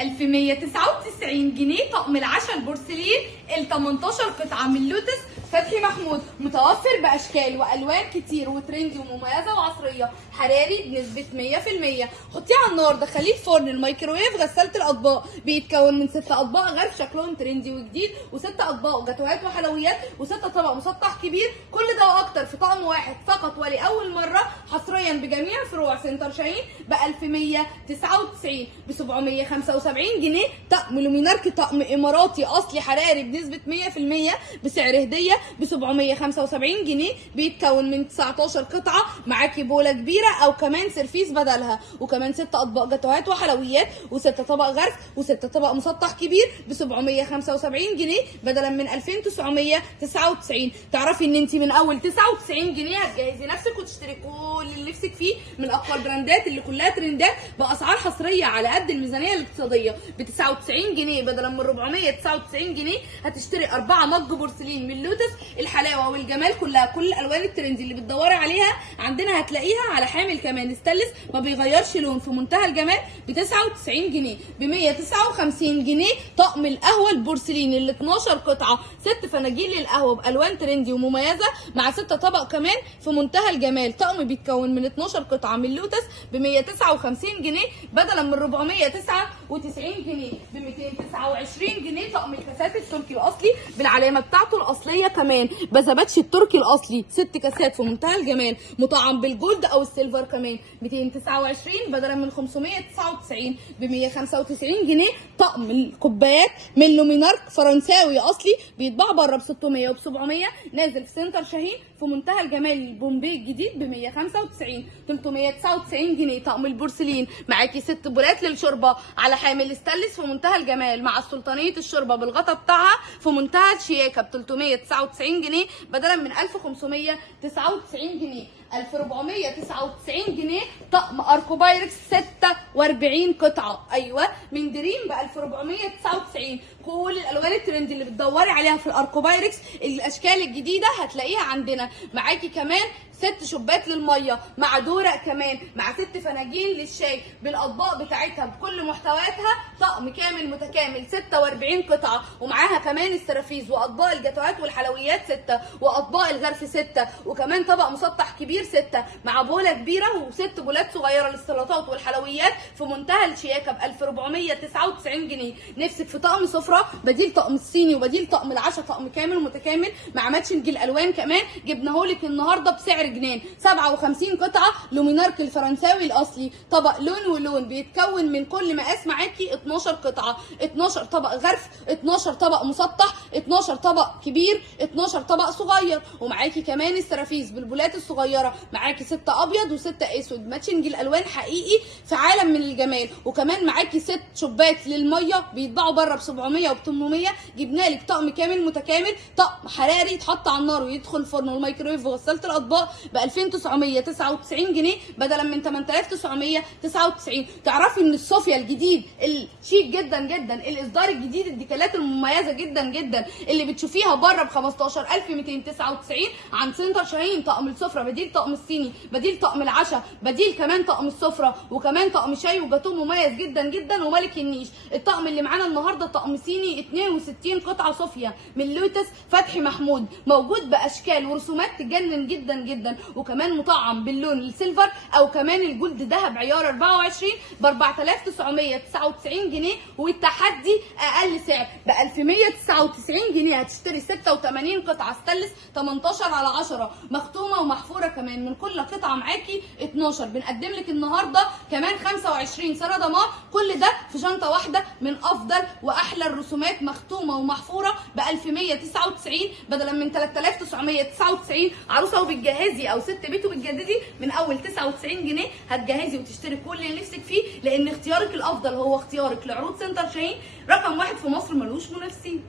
1199 جنيه طقم العشاء البورسلين ال 18 قطعه من لوتس فتحي محمود، متوفر باشكال والوان كتير وترندي ومميزه وعصريه، حراري بنسبه 100%. حطيه على النار، دخليه الفرن، الميكروويف، غساله الاطباق. بيتكون من 6 اطباق غرف شكلهم ترندي وجديد، و6 اطباق جاتوهات وحلويات، و6 طبق مسطح كبير. كل ده واكتر في طقم واحد فقط ولاول مره حصريا بجميع فروع سنتر شاهين ب 1199 ب 775 جنيه. طقم لومينارك، طقم اماراتي اصلي حراري بنسبه 100% بسعر هديه ب 775 جنيه. بيتكون من 19 قطعه، معاكي بوله كبيره او كمان سيرفيس بدلها، وكمان 6 اطباق جاتوهات وحلويات، و6 طبق غرف، و6 طبق مسطح كبير ب 775 جنيه بدلا من 2999. تعرفي ان انت من اول 99 جنيه هتجهزي نفسك وتشتري كل اللي نفسك فيه من اقوى البراندات اللي كلها ترندات باسعار حصريه على قد الميزانيه الاقتصاديه ب 99 جنيه بدلا من 499 جنيه. هتشتري 4 مج بورسلين من لوتس. الحلاوه والجمال كلها، كل الالوان الترندي اللي بتدوري عليها عندنا هتلاقيها على حامل كمان ستانلس ما بيغيرش لون، في منتهى الجمال ب 99 جنيه ب 159 جنيه. طقم القهوه البورسلين ال 12 قطعه، 6 فناجيل للقهوه بالوان ترندي ومميزه مع 6 طبق كمان في منتهى الجمال. طقم بيتكون من 12 قطعه من لوتس ب 159 جنيه بدلا من 499 جنيه ب 229 جنيه. طقم الكاسات التركي الاصلي بالعلامه بتاعته الاصليه، كمان بزباتش التركي الاصلي 6 كاسات في منتهى الجمال، مطعم بالجولد او السيلفر كمان 229 بدلا من 599 ب 195 جنيه. طقم الكوبايات من لومينارك فرنساوي اصلي بيتباع بره ب 600 وب 700، نازل في سنتر شاهين في منتهى الجمال البومبي الجديد ب 195 399 جنيه. طقم البورسلين معاكي 6 بولات للشوربه على حامل ستانلس في منتهى الجمال مع السلطانيه الشوربه بالغطا بتاعها في منتهى الشياكه ب 399 جنيه بدلا من 1599 جنيه. 1499 جنيه طقم اركو بايركس 46 قطعه، ايوه من دريم ب 1499. كل الالوان الترند اللي بتدوري عليها في الاركو بايركس، الاشكال الجديده هتلاقيها عندنا. معاكي كمان 6 شباك للميه مع دورق كمان مع 6 فناجين للشاي بالاطباق بتاعتها بكل محتوياتها. طقم كامل متكامل 46 قطعه، ومعاها كمان السرافيز واطباق الجاتوهات والحلويات 6، واطباق الغرف 6، وكمان طبق مسطح كبير 6 مع بوله كبيره و6 بولات صغيره للسلطات والحلويات في منتهى الشياكه ب 1499 جنيه. نفسك في طقم سفره بديل طقم الصيني وبديل طقم العشاء، طقم كامل متكامل مع ماتشنج الالوان كمان جبناهولك النهارده بسعر جنان. 57 قطعه لومينارك الفرنساوي الاصلي، طبق لون ولون، بيتكون من كل مقاس معاكي 12 قطعه، 12 طبق غرف، 12 طبق مسطح، 12 طبق كبير، 12 طبق صغير، ومعاكي كمان السرافيز بالبولات الصغيره. معاكي 6 ابيض و6 اسود، ماتشنج الالوان حقيقي في عالم من الجمال. وكمان معاكي 6 شباك للميه بيتباعوا بره ب 700 وب 800. جبنا لك طقم كامل متكامل، طقم حراري يتحط على النار ويدخل الفرن والميكرويف وغساله الاطباق ب 2999 جنيه بدلا من 8999. تعرفي ان الصوفيا الجديد الشيك جدا جدا، الاصدار الجديد، الديكالات المميزه جدا جدا اللي بتشوفيها بره ب 15299 عن سنتر شاهين. طقم السفره بديل طقم الصيني، بديل طقم العشاء، بديل كمان طقم السفره، وكمان طقم شاي وجاتوه مميز جدا جدا وملك النيش. الطقم اللي معانا النهارده طقم صيني 62 قطعه صوفيا من لوتس فتحي محمود، موجود باشكال ورسومات تجنن جدا جدا، وكمان مطعم باللون السيلفر او كمان الجولد ذهب عيار 24 ب 4999 جنيه. والتحدي اقل سعر ب 1199 جنيه هتشتري 86 قطعه ستانلس 18/10 مختومه ومحفوره كمان، من كل قطعه معاكي 12. بنقدم لك النهارده كمان 25 سنه ضمان، كل ده في شنطه واحده من افضل واحلى الرسومات مختومه ومحفوره ب 1199 بدلا من 3999. عروسه وبتجهزي او ست بيت وبتجددي من اول 99 جنيه هتجهزي وتشتري كل اللي نفسك فيه، لان اختيارك الافضل هو اختيارك لعروض سنتر شاهين، رقم 1 في مصر ملوش منافسين.